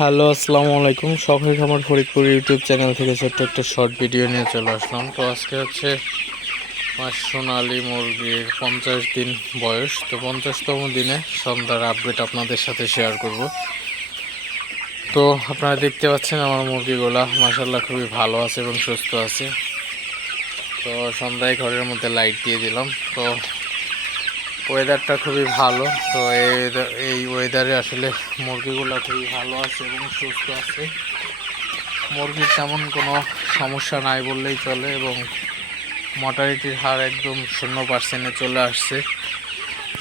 Hello, আসসালামু আলাইকুম। সবাই আমার ফরিদপুর ইউটিউব চ্যানেল থেকে ছোট্ট একটা শর্ট ভিডিও নিয়ে চলে আসলাম। তো আজকে হচ্ছে আমার সোনালি মুরগির পঞ্চাশ দিন বয়স। তো পঞ্চাশতম দিনে সন্ধ্যার আপডেট আপনাদের সাথে শেয়ার করব। তো আপনারা দেখতে পাচ্ছেন আমার মুরগিগুলা মাসাল্লাহ খুবই ভালো আছে এবং সুস্থ আছে। তো সন্ধ্যায় ঘরের মধ্যে লাইট দিয়ে দিলাম। তো ওয়েদারটা খুবই ভালো, তো এই ওয়েদারে আসলে মুরগিগুলো খুবই ভালো আছে এবং সুস্থ আছে। মুরগির তেমন কোনো সমস্যা নাই বললেই চলে এবং মর্টালিটির হার একদম শূন্য পার্সেন্টে চলে আসছে।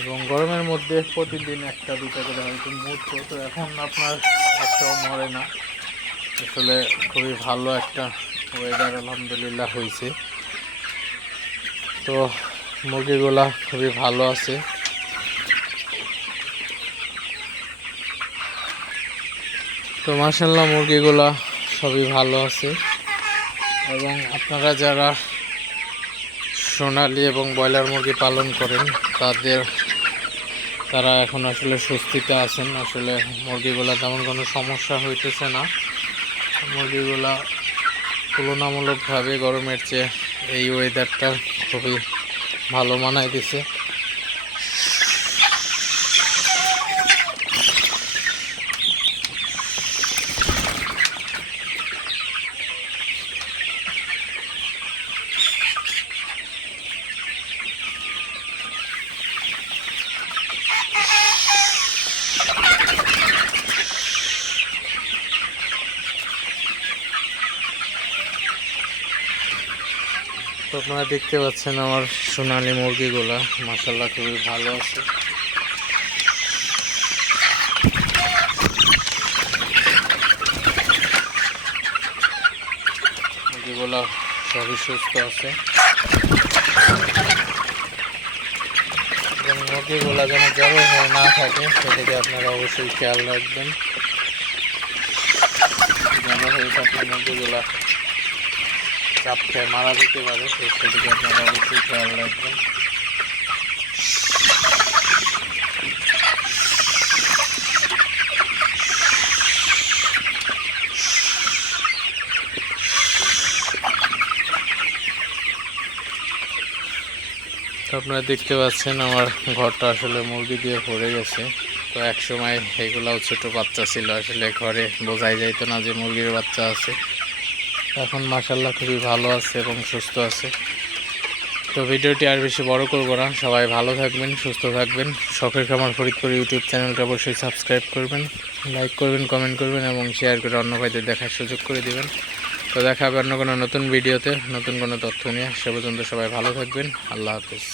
এবং গরমের মধ্যে প্রতিদিন একটা দুটো করে হয়তো মরতো, তো এখন আপনার একটাও মরে না। আসলে খুবই ভালো একটা ওয়েদার আলহামদুলিল্লাহ হয়েছে। তো মুরগিগুলা খুবই ভালো আছে। তো মাসাল্লাহ মুরগিগুলা সবই ভালো আছে। এবং আপনারা যারা সোনালি এবং ব্রয়লার মুরগি পালন করেন, তাদের তারা এখন আসলে স্বস্তিতে আছেন। আসলে মুরগিগুলা তেমন কোনো সমস্যা হইতেছে না। মুরগিগুলা তুলনামূলকভাবে গরমের চেয়ে এই ওয়েদারটা খুবই ভালো মানায় আপনারা দেখতে পাচ্ছেন আমার সোনালি মুরগিগুলা। মাসাল্লাহ খুবই ভালো আছে। মুরগিগুলা সবই সুস্থ আছে। মুরগিগুলা যেন জ্বর হয়ে না থাকে, সেদিকে আপনারা অবশ্যই খেয়াল রাখবেন। জ্বর হয়ে থাকলে মুরগিগুলা চাপ খেয়ে মারা যেতে পারে সেদিকে আপনারা অবশ্যই খেয়াল রাখবেন। আপনারা দেখতে পাচ্ছেন আমার ঘরটা আসলে মুরগি দিয়ে ভরে গেছে। তো এক সময় এগুলাও ছোট বাচ্চা ছিল, আসলে ঘরে বোঝাই যাইতো না যে মুরগির বাচ্চা আছে। এখন মাসাল্লাহ খুবই ভালো আছে এবং সুস্থ আছে। তো ভিডিওটি আর বেশি বড় করব না। সবাই ভালো থাকবেন, সুস্থ থাকবেন। শখের খামার ফরিদপুর ইউটিউব চ্যানেলটা অবশ্যই সাবস্ক্রাইব করবেন, লাইক করবেন, কমেন্ট করবেন এবং শেয়ার করে অন্য ভাইদের দেখার সুযোগ করে দিবেন। তো দেখা হবে অন্য কোনো নতুন ভিডিওতে, নতুন কোনো তথ্য নিয়ে। সে পর্যন্ত সবাই ভালো থাকবেন। আল্লাহ হাফিজ।